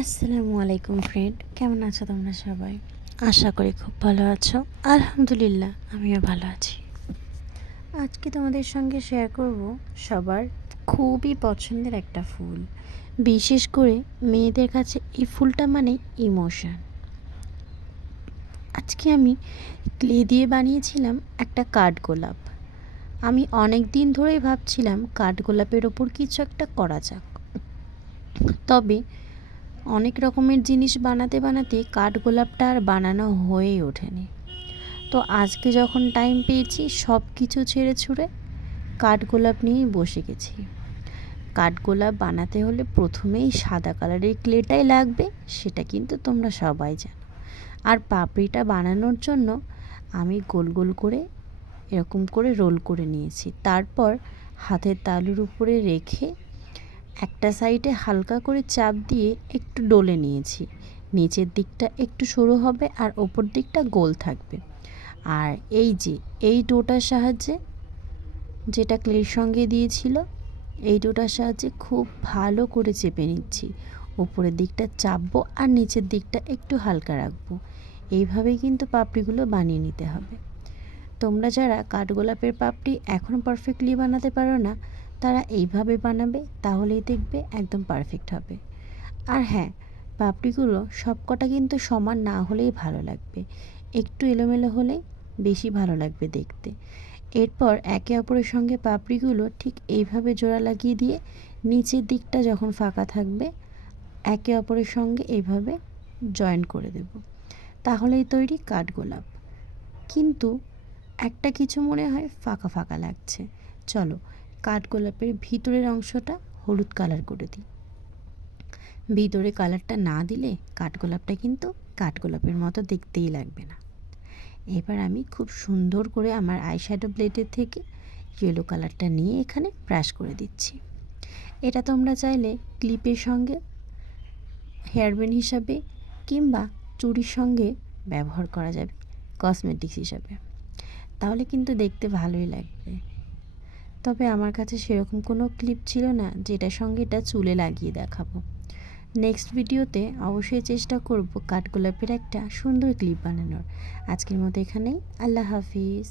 আসসালামু আলাইকুম ফ্রেন্ড, কেমন আছো তোমরা সবাই? আশা করি খুব ভালো আছো। আলহামদুলিল্লাহ, আমিও ভালো আছি। আজকে তোমাদের সঙ্গে শেয়ার করব সবার খুবই পছন্দের একটা ফুল। বিশেষ করে মেয়েদের কাছে এই ফুলটা মানে ইমোশন। আজকে আমি ক্লে দিয়ে বানিয়েছিলাম একটা কাঠগোলাপ। আমি অনেক দিন ধরেই ভাবছিলাম কাঠগোলাপের ওপর কিছু একটা করা যাক, তবে অনেক রকমের জিনিস বানাতে বানাতে কাঠগোলাপটা আর বানানো হয়েই ওঠেনি। তো আজকে যখন টাইম পেয়েছি সব কিছু ছেড়ে ছুড়ে কাঠগোলাপ নিয়েই বসে গেছি। কাঠগোলাপ বানাতে হলে প্রথমেই সাদা কালারের ক্লেটাই লাগবে, সেটা কিন্তু তোমরা সবাই জানো। আর পাপড়িটা বানানোর জন্য আমি গোল গোল করে এরকম করে রোল করে নিয়েছি। তারপর হাতের তালুর উপরে রেখে একটা সাইডে হালকা করে চাপ দিয়ে একটু ডলে নিয়েছি। নিচের দিকটা একটু সরু হবে আর ওপর দিকটা গোল থাকবে। আর এই ডোটার সাহায্যে, যেটা ক্লের সঙ্গে দিয়েছিল, এই ডোটার সাহায্যে খুব ভালো করে চেপে নিচ্ছি। উপরের দিকটা চাপবো আর নিচের দিকটা একটু হালকা রাখবো। এইভাবেই কিন্তু পাপড়িগুলো বানিয়ে নিতে হবে। তোমরা যারা কাঠগোলাপের পাপড়ি এখনও পারফেক্টলি বানাতে পারো না, তারা এইভাবে বানাবে, তাহলেই দেখবে একদম পারফেক্ট হবে। আর হ্যাঁ, পাপড়িগুলো সবকটা কিন্তু সমান না হলেই ভালো লাগবে, একটু এলোমেলো হলেই বেশি ভালো লাগবে দেখতে। এরপর একে অপরের সঙ্গে পাপড়িগুলো ঠিক এইভাবে জোড়া লাগিয়ে দিয়ে নিচের দিকটা যখন ফাঁকা থাকবে একে অপরের সঙ্গে এইভাবে জয়েন করে দেব, তাহলেই তৈরি কাঠগোলাপ। কিন্তু একটা কিছু মনে হয় ফাঁকা ফাঁকা লাগছে। চলো কাঠগোলাপের ভিতরের অংশটা হলুদ কালার করে দিই। ভিতরে কালারটা না দিলে কাঠগোলাপটা কিন্তু কাঠগোলাপের মতো দেখতেই লাগবে না। এবার আমি খুব সুন্দর করে আমার আইশ্যাডো ব্লেডের থেকে ইয়েলো কালারটা নিয়ে এখানে ব্রাশ করে দিচ্ছি। এটা তোমরা চাইলে ক্লিপের সঙ্গে, হেয়ারব্যান্ড হিসাবে কিংবা চুড়ির সঙ্গে ব্যবহার করা যাবে কসমেটিক্স হিসাবে, তাহলে কিন্তু দেখতে ভালোই লাগবে। তবে আমার কাছে সেরকম কোনো ক্লিপ ছিল না যেটার সঙ্গে এটা চুলে লাগিয়ে দেখাবো। নেক্সট ভিডিওতে অবশ্যই চেষ্টা করব কাঠগোলাপের একটা সুন্দর ক্লিপ বানানোর। আজকের মতো এখানেই, আল্লাহ হাফিজ।